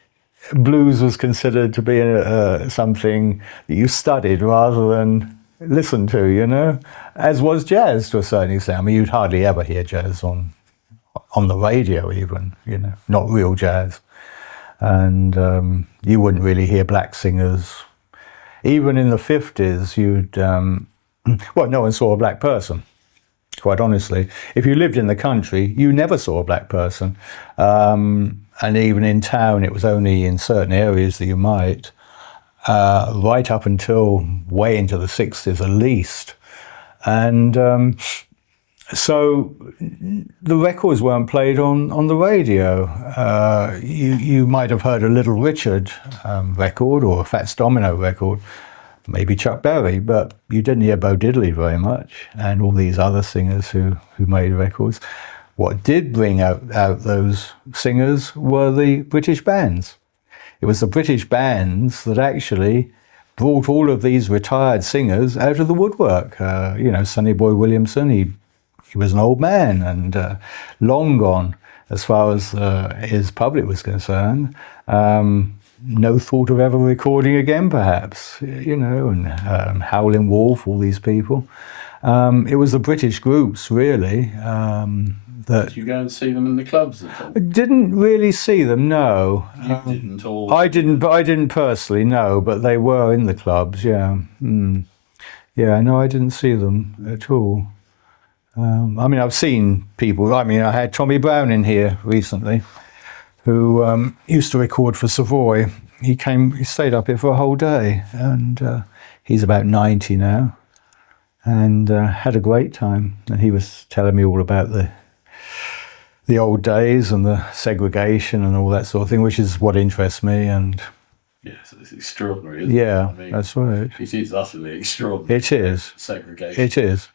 Blues was considered to be something that you studied rather than listened to, as was jazz to a certain extent. You'd hardly ever hear jazz on the radio, even, not real jazz, and you wouldn't really hear black singers. Even in the 50s, no one saw a black person, quite honestly. If you lived in the country, you never saw a black person. And even in town, it was only in certain areas that you might, right up until way into the 60s at least. And so the records weren't played on the radio. You might have heard a Little Richard record or a Fats Domino record, maybe Chuck Berry, but you didn't hear Bo Diddley very much, and all these other singers who made records. What did bring out those singers were the British bands. It was the British bands that actually brought all of these retired singers out of the woodwork. Sonny Boy Williamson, he was an old man and long gone as far as his public was concerned. No thought of ever recording again, perhaps, and Howlin' Wolf, all these people. It was the British groups, really. Did you go and see them in the clubs at all? I didn't really see them, no. You didn't, or I didn't personally, no, but they were in the clubs, yeah. Yeah, no, I didn't see them at all. I've seen people. I had Tommy Brown in here recently, who used to record for Savoy. He stayed up here for a whole day, and he's about 90 now, and had a great time. And he was telling me all about the old days and the segregation and all that sort of thing, which is what interests me. And yes, it's extraordinary, isn't it? That's right. It is utterly extraordinary. It is. Segregation. It is.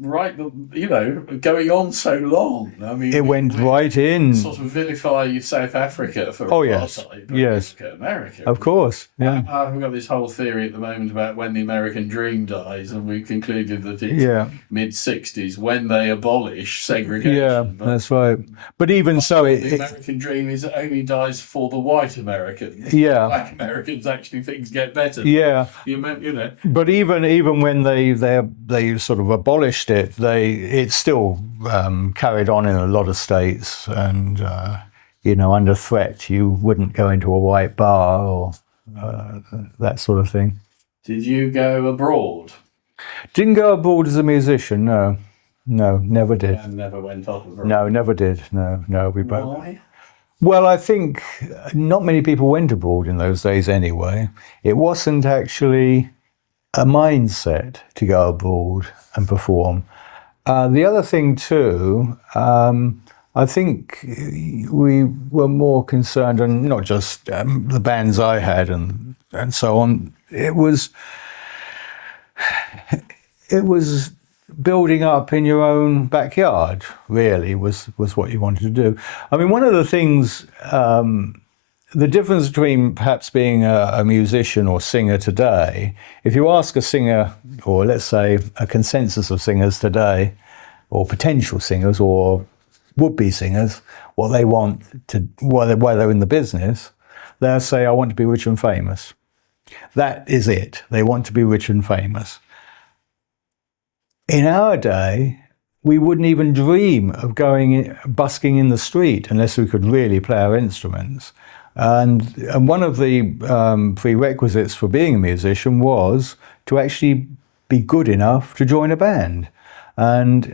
right, you know, going on so long. I mean, It went right in. sort of vilify South Africa for apartheid, but yes, look at America. of course, yeah. I've got this whole theory at the moment about when the American dream dies, and we've concluded that it's mid-60s when they abolish segregation. Yeah, that's right. But even so, the American dream is only dies for the white Americans. Yeah. Black Americans actually things get better. Yeah. You know. But even when they sort of abolished it, it still carried on in a lot of states, and you know, under threat, you wouldn't go into a white bar or that sort of thing. Did you go abroad? Didn't go abroad as a musician. No, never did. And never went off abroad. No, never did. No. We both. Why? Well, I think not many people went abroad in those days anyway. It wasn't actually a mindset to go abroad and perform. The other thing too, I think we were more concerned, and not just the bands I had and so on. It was building up in your own backyard, really, was what you wanted to do. I mean, one of the things, the difference between perhaps being a musician or singer today, if you ask a singer, or let's say a consensus of singers today, or potential singers or would-be singers, what they want to, why they're in the business, they'll say, I want to be rich and famous. That is it. They want to be rich and famous. In our day, we wouldn't even dream of busking in the street unless we could really play our instruments. And one of the prerequisites for being a musician was to actually be good enough to join a band. And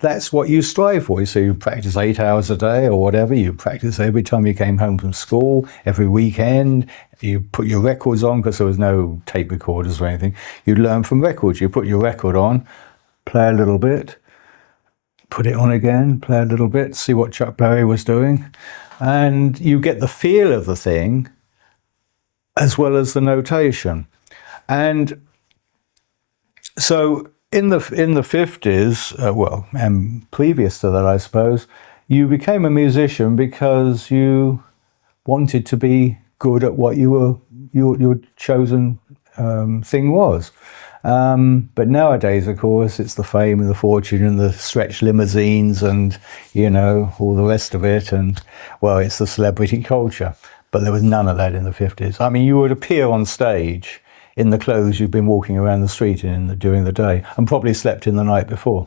that's what you strive for. So you practice 8 hours a day or whatever. You practice every time you came home from school, every weekend. You put your records on because there was no tape recorders or anything. You learn from records. You put your record on, play a little bit, put it on again, play a little bit, see what Chuck Berry was doing. And you get the feel of the thing as well as the notation. And so in the 50s, and previous to that, I suppose, you became a musician because you wanted to be good at what your chosen thing was. But nowadays, of course, it's the fame and the fortune and the stretch limousines and, you know, all the rest of it. And, well, it's the celebrity culture. But there was none of that in the 50s. I mean, you would appear on stage in the clothes you've been walking around the street in during the day, and probably slept in the night before.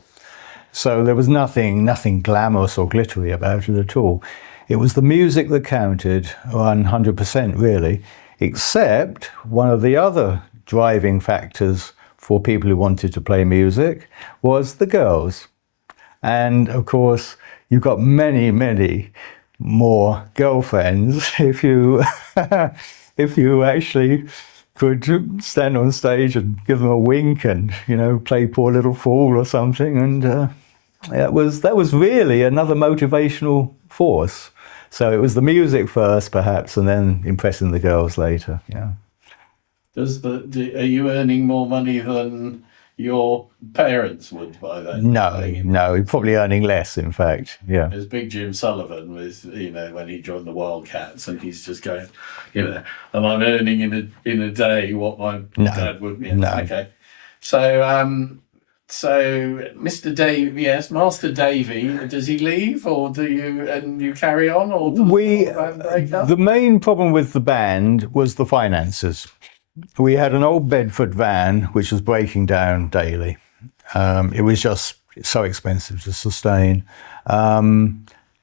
So there was nothing glamorous or glittery about it at all. It was the music that counted 100% really, except one of the other driving factors for people who wanted to play music was the girls. And of course, you've got many more girlfriends if you actually could stand on stage and give them a wink and, you know, play Poor Little Fool or something. And that was really another motivational force. So it was the music first, perhaps, and then impressing the girls later. Yeah. Are you earning more money than your parents would by then? No, you're probably earning less, in fact. Yeah. There's Big Jim Sullivan was, you know, when he joined the Wildcats, and he's just going, you know, and I'm earning in a day what my dad would. You know, okay. So Mr. Davy, yes, Master Davy, does he leave, or do you carry on, or does the band break up? The main problem with the band was the finances. We had an old Bedford van which was breaking down daily. It was just so expensive to sustain.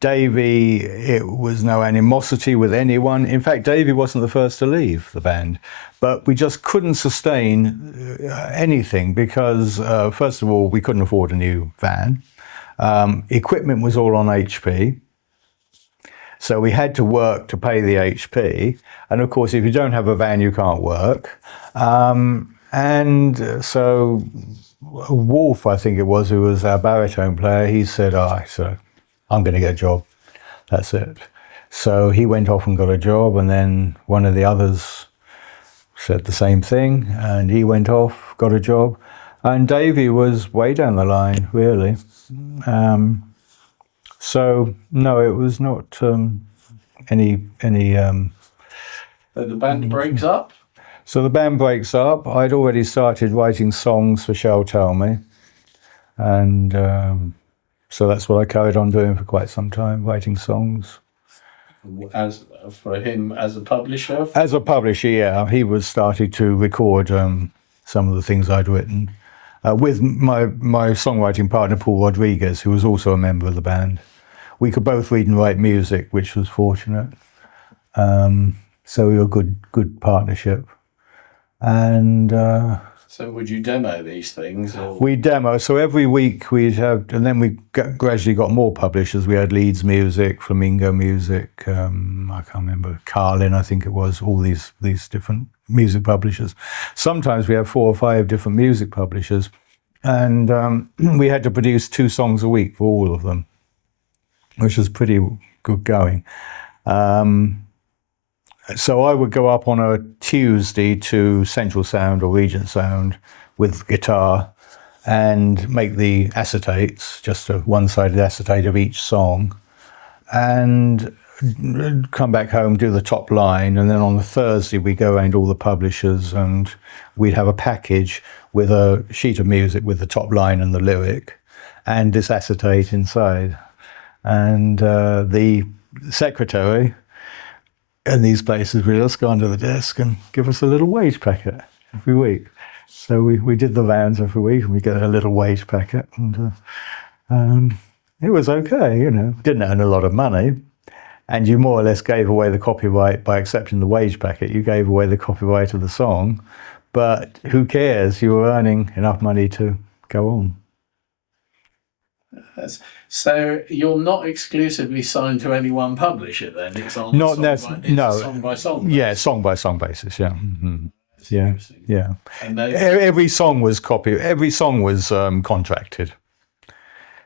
Davy, it was no animosity with anyone. In fact, Davy wasn't the first to leave the band, but we just couldn't sustain anything because, first of all, we couldn't afford a new van. Equipment was all on HP. So we had to work to pay the HP. And of course, if you don't have a van, you can't work. And so Wolf, I think it was, who was our baritone player, he said, I'm going to get a job. That's it. So he went off and got a job, and then one of the others said the same thing, and he went off, got a job. And Davy was way down the line, really. So no, it was not any. So the band breaks up. So the band breaks up. I'd already started writing songs for Shall Tell Me, and so that's what I carried on doing for quite some time, writing songs. As for him as a publisher. As a publisher, yeah, he was starting to record some of the things I'd written with my songwriting partner Paul Rodriguez, who was also a member of the band. We could both read and write music, which was fortunate. So we were a good partnership. And so would you demo these things? Or? We demo. So every week we'd have, and then we gradually got more publishers. We had Leeds Music, Flamingo Music, I can't remember, Carlin, I think it was, all these different music publishers. Sometimes we have 4 or 5 different music publishers. And we had to produce 2 songs a week for all of them, which was pretty good going. So I would go up on a Tuesday to Central Sound or Regent Sound with guitar and make the acetates, just a one-sided acetate of each song, and come back home, do the top line, and then on the Thursday we go around all the publishers and we'd have a package with a sheet of music with the top line and the lyric and this acetate inside. And the secretary in these places would just go under the desk and give us a little wage packet every week. So we did the rounds every week and we get a little wage packet, and it was okay, you know. Didn't earn a lot of money, and you more or less gave away the copyright by accepting the wage packet. You gave away the copyright of the song, but who cares? You were earning enough money to go on. So you're not exclusively signed to any one publisher then? It's on not song by song. Yeah, song by song basis. Yeah, mm-hmm. Yeah. And every song was contracted.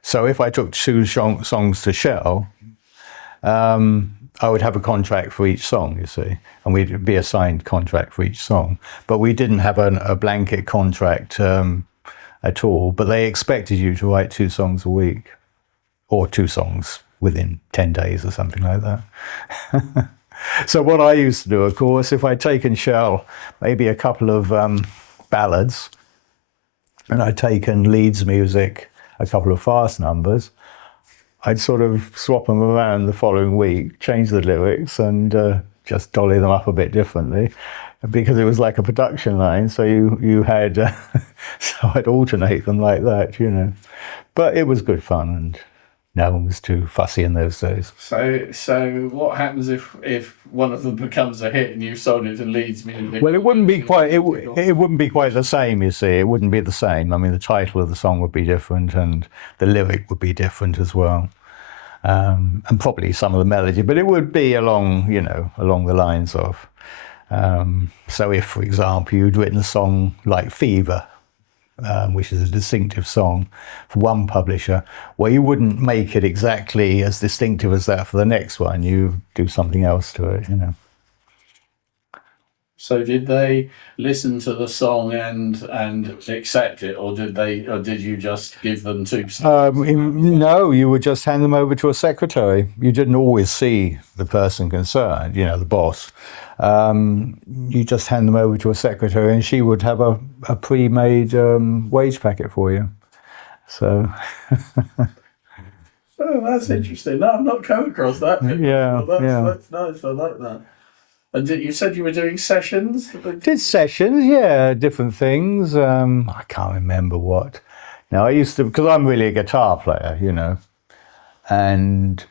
So if I took 2 songs to Shell, I would have a contract for each song, you see, and we'd be a signed contract for each song. But we didn't have a blanket contract at all. But they expected you to write 2 songs a week, or 2 songs within 10 days or something like that. So what I used to do, of course, if I'd taken Shell, maybe a couple of ballads, and I'd taken Leeds Music, a couple of fast numbers, I'd sort of swap them around the following week, change the lyrics, and just dolly them up a bit differently, because it was like a production line. So you had, so I'd alternate them like that, you know. But it was good fun, and no one was too fussy in those days. So what happens if one of them becomes a hit and you've sold it to Leeds Music? Well, it wouldn't be quite. It wouldn't be quite the same. You see, it wouldn't be the same. I mean, the title of the song would be different, and the lyric would be different as well, and probably some of the melody. But it would be along the lines of. So, if, for example, you'd written a song like Fever, which is a distinctive song for one publisher, well, you wouldn't make it exactly as distinctive as that for the next one. You do something else to it, you know. So did they listen to the song and accept it, or did you just give them 2 songs? No, you would just hand them over to a secretary. You didn't always see the person concerned, you know, the boss. You just hand them over to a secretary, and she would have a pre-made wage packet for you. So. Oh, that's interesting. No, I've not come across that. Yeah, that's nice. I like that. And you said you were doing sessions? Did sessions, yeah, different things. I can't remember what. Now, I used to, because I'm really a guitar player, you know, and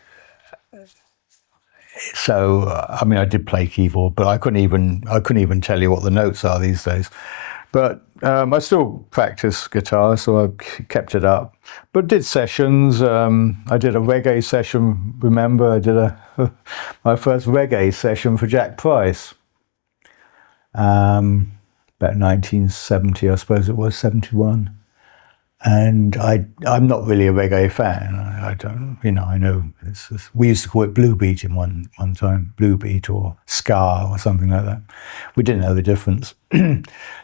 so I mean, I did play keyboard, but I couldn't even tell you what the notes are these days. But I still practice guitar, so I kept it up. But did sessions. I did a reggae session. Remember, I did my first reggae session for Jack Price. About 1970, I suppose it was, 71. And I'm not really a reggae fan. I don't, I know we used to call it blue beat in one time, blue beat or ska or something like that. We didn't know the difference.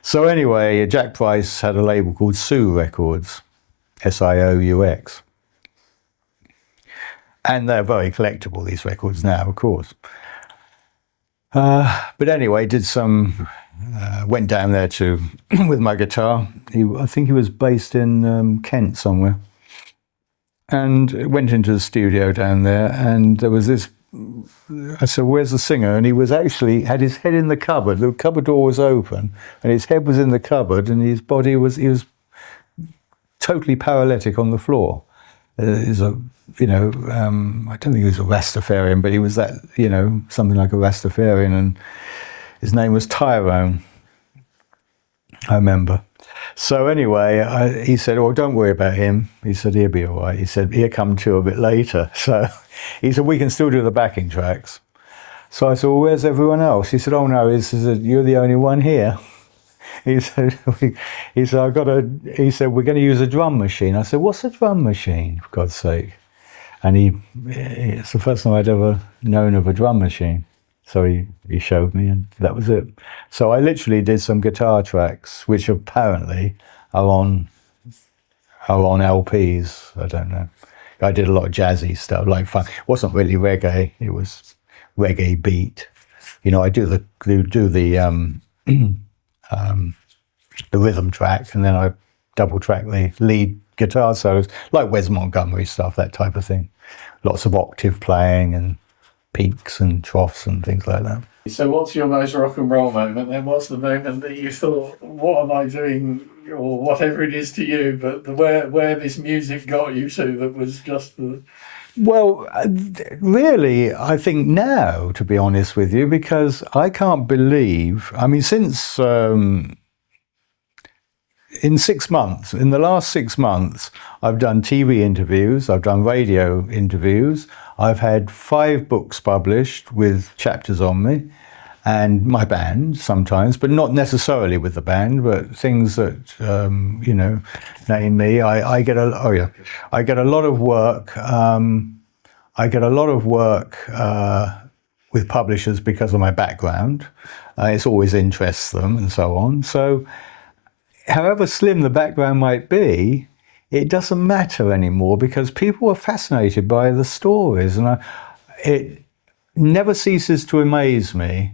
So anyway, Jack Price had a label called Sioux Records, Sioux. And they're very collectible, these records now, of course. But anyway, went down there with my guitar. I think he was based in Kent somewhere. And went into the studio down there, and there was this. I said, "Where's the singer?" And he was actually had his head in the cupboard. The cupboard door was open, and his head was in the cupboard, and his body he was totally paralytic on the floor. He's a, I don't think he was a Rastafarian, but he was that, something like a Rastafarian, and his name was Tyrone. I remember. So anyway, he said, "Oh, don't worry about him." He said, "He'll be all right." He said, "He'll come to a bit later." So he said, "We can still do the backing tracks." So I said, "Well, where's everyone else?" He said, "Oh no," he said, "You're the only one here." He said, he said, "We're going to use a drum machine." I said, "What's a drum machine, for God's sake?" And it's the first time I'd ever known of a drum machine. So he showed me, and that was it. So I literally did some guitar tracks, which apparently are on LPs. I don't know. I did a lot of jazzy stuff, like fun. It wasn't really reggae. It was reggae beat. I do the rhythm track, and then I double track the lead guitar solos, like Wes Montgomery stuff, that type of thing. Lots of octave playing and peaks and troughs and things like that. So what's your most rock and roll moment then? What's the moment that you thought, what am I doing, or whatever it is to you, but where this music got you to that was just the... Well, really, I think now, to be honest with you, because I can't believe, since in the last 6 months, I've done TV interviews, I've done radio interviews, I've had 5 books published with chapters on me, and my band sometimes, but not necessarily with the band, but things that, name me. I get a lot of work. I get a lot of work with publishers because of my background. It always interests them and so on. So however slim the background might be, it doesn't matter anymore because people are fascinated by the stories. And it never ceases to amaze me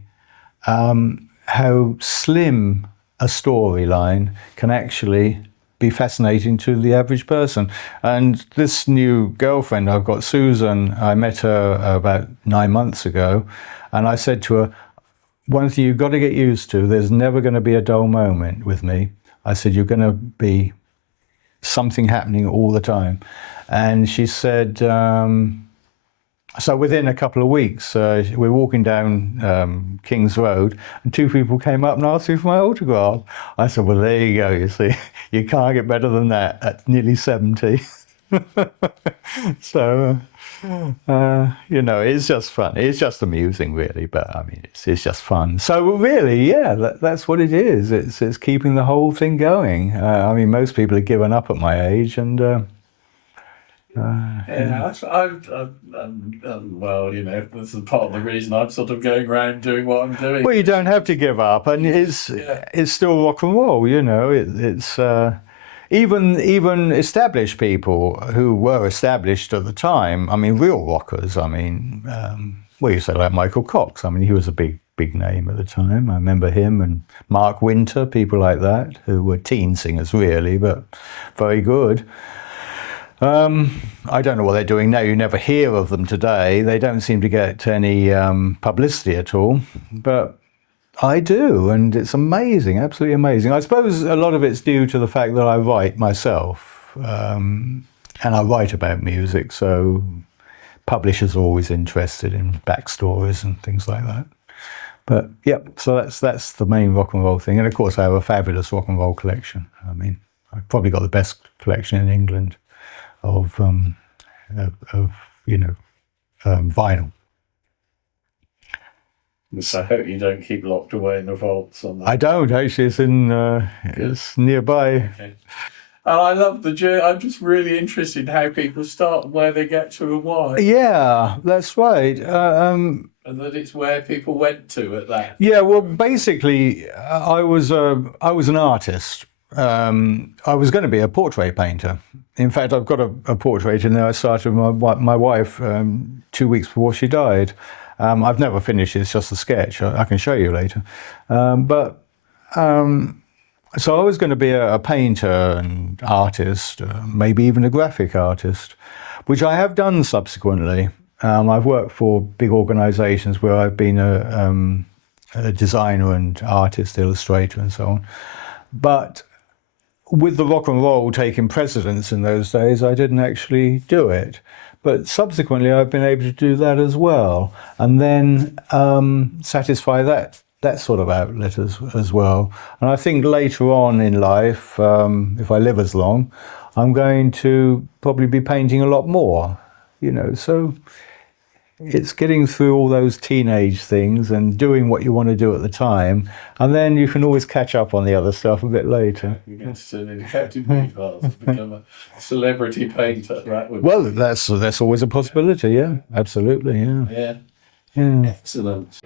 how slim a storyline can actually be fascinating to the average person. And this new girlfriend I've got, Susan, I met her about 9 months ago, and I said to her, one thing you've got to get used to, there's never going to be a dull moment with me. I said, you're going to be something happening all the time. And she said, so within a couple of weeks, we're walking down King's Road, and 2 people came up and asked me for my autograph. I said, well, there you go, you see. You can't get better than that at nearly 70. So, it's just fun. It's just amusing, really, but it's just fun. So really, yeah, that's what it is. It's keeping the whole thing going. Most people have given up at my age, and this is part of the reason I'm sort of going around doing what I'm doing. Well, you don't have to give up, and it's still rock and roll. It's even established people who were established at the time. Real rockers. You say like Michael Cox. He was a big name at the time. I remember him and Mark Winter, people like that, who were teen singers really, but very good. I don't know what they're doing now. You never hear of them today. They don't seem to get any publicity at all, but I do, and it's amazing, absolutely amazing. I suppose a lot of it's due to the fact that I write myself, and I write about music, so publishers are always interested in backstories and things like that. But yeah, so that's the main rock and roll thing. And of course, I have a fabulous rock and roll collection. I've probably got the best collection in England of vinyl. So I hope you don't keep locked away in the vaults on that. I don't actually. It's nearby. Okay. And I love the journey. I'm just really interested in how people start and where they get to and why. Yeah, that's right. And that it's where people went to at that. Yeah, well, basically, I was an artist. I was going to be a portrait painter. In fact, I've got a portrait in there. I started with my wife 2 weeks before she died. I've never finished it. It's just a sketch. I can show you later. So I was going to be a painter and artist, maybe even a graphic artist, which I have done subsequently. I've worked for big organisations where I've been a designer and artist, illustrator and so on. But with the rock and roll taking precedence in those days, I didn't actually do it. But subsequently, I've been able to do that as well, and then satisfy that sort of outlet as well. And I think later on in life, if I live as long, I'm going to probably be painting a lot more, so it's getting through all those teenage things and doing what you want to do at the time, and then you can always catch up on the other stuff a bit later. You get to turn in Captain Beefheart and become a celebrity painter. Well, that's always a possibility, yeah, absolutely, yeah. Yeah. Excellent.